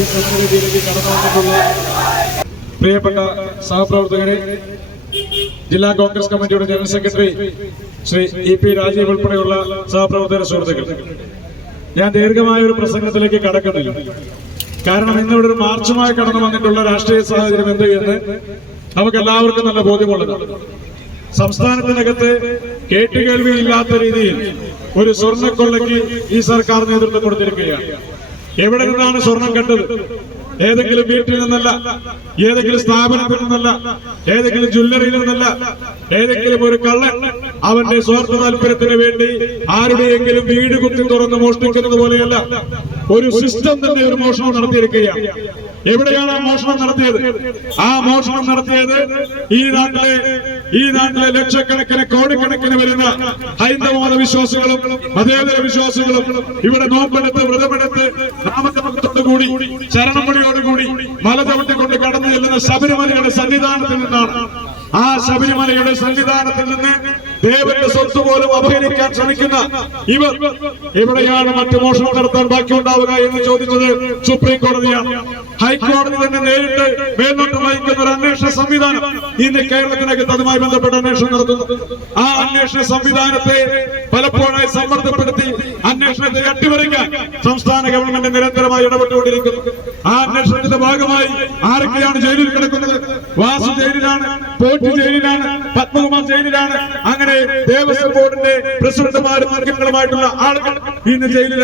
ഈ സമരവേദിയിലേക്ക് കടന്നു വന്നിട്ടുള്ള പ്രിയപ്പെട്ട സഹപ്രവർത്തകരെ, ജില്ലാ കോൺഗ്രസ് കമ്മിറ്റിയുടെ general secretary Shri EP Rajeev ഉൾപ്പെടെയുള്ള സഹപ്രവർത്തക സുഹൃത്തുക്കൾ, ഞാൻ ദീർഘമായ ഒരു പ്രസംഗത്തിലേക്ക് കടക്കുന്നില്ല. കാരണം ഇന്നിവിടെ ഒരു മാർച്ചുമായി കടന്നു വന്നിട്ടുള്ള രാഷ്ട്രീയ സാഹചര്യം എന്ത് എന്ന് നമുക്ക് എല്ലാവർക്കും നല്ല ബോധ്യമുള്ളതാണ്. സംസ്ഥാനത്തിനകത്ത് കേട്ടുകേൾവിയില്ലാത്ത രീതിയിൽ ഒരു സ്വർണ്ണക്കൊള്ളയ്ക്ക് ഈ സർക്കാർ നേതൃത്വം കൊടുത്തിരിക്കുകയാണ്. എവിടെ നിന്നാണ് സ്വർണം കണ്ടത്? ഏതെങ്കിലും വീട്ടിൽ നിന്നല്ല, ഏതെങ്കിലും സ്ഥാപനത്തിൽ നിന്നല്ല, ഏതെങ്കിലും ജ്വല്ലറിയിൽ നിന്നല്ല. ഏതെങ്കിലും ഒരു കള്ളൻ അവന്റെ സ്വാർത്ഥ താല്പര്യത്തിന് വേണ്ടി ആരുടെയെങ്കിലും വീട് കുത്തി തുറന്ന് മോഷ്ടിക്കുന്നത് പോലെയല്ല, ഒരു സിസ്റ്റം തന്നെ ഒരു മോഷണം നടത്തിയിരിക്കുകയാണ്. എവിടെയാണ് ആ മോഷണം നടത്തിയത്? ആ മോഷണം നടത്തിയത് ഈ നാട്ടിലെ ലക്ഷക്കണക്കിന് കോടിക്കണക്കിന് വരുന്ന ഹൈന്ദവ മതവിശ്വാസികളും മതേതര വിശ്വാസികളും ഇവിടെ നോമ്പെടുത്ത് വ്രതമെടുത്ത് നാമജപത്തോടുകൂടി ശരണമൊഴിയോടുകൂടി മല ചവിട്ടിക്കൊണ്ട് കടന്നു ചെല്ലുന്ന ശബരിമലയുടെ സന്നിധാനത്തിൽ നിന്നാണ്. ആ ശബരിമലയുടെ സന്നിധാനത്തിൽ നിന്ന് ദേവന്റെ സ്വത്ത് പോലും അപഹരിക്കാൻ ശ്രമിക്കുന്ന ഇവർ എവിടെയാണ് മറ്റു മോഷണം നടത്താൻ ബാക്കിയുണ്ടാവുക എന്ന് ചോദിച്ചത് സുപ്രീം കോടതിയാണ്. ഹൈക്കോടതി തന്നെ നേരിട്ട് മേൽനോട്ടം വഹിക്കുന്ന ഒരു അന്വേഷണ സംവിധാനം ഇന്ന് കേരളത്തിനകത്ത് അതുമായി ബന്ധപ്പെട്ട അന്വേഷണം നടത്തുന്നു. ആ അന്വേഷണ സംവിധാനത്തെ പലപ്പോഴായി സമ്മർദ്ദപ്പെടുത്തി അന്വേഷണത്തെ അട്ടിമറിക്കാൻ സംസ്ഥാന ഗവൺമെന്റ് നിരന്തരമായി ഇടപെട്ടുകൊണ്ടിരിക്കുന്നു. ആ അന്വേഷണത്തിന്റെ ഭാഗമായി ആരൊക്കെയാണ് ജയിലിൽ കിടക്കുന്നത്? വാസു ജയിലിലാണ്, പോറ്റി ജയിലിലാണ്, പത്മകുമാർ ജയിലിലാണ്. അങ്ങനെ ദേവസ്വം ബോർഡിന്റെ പ്രസിഡന്റുമാരും അംഗങ്ങളുമായിട്ടുള്ള ആളുകൾ ഇന്ന് ജയിലിലാണ്.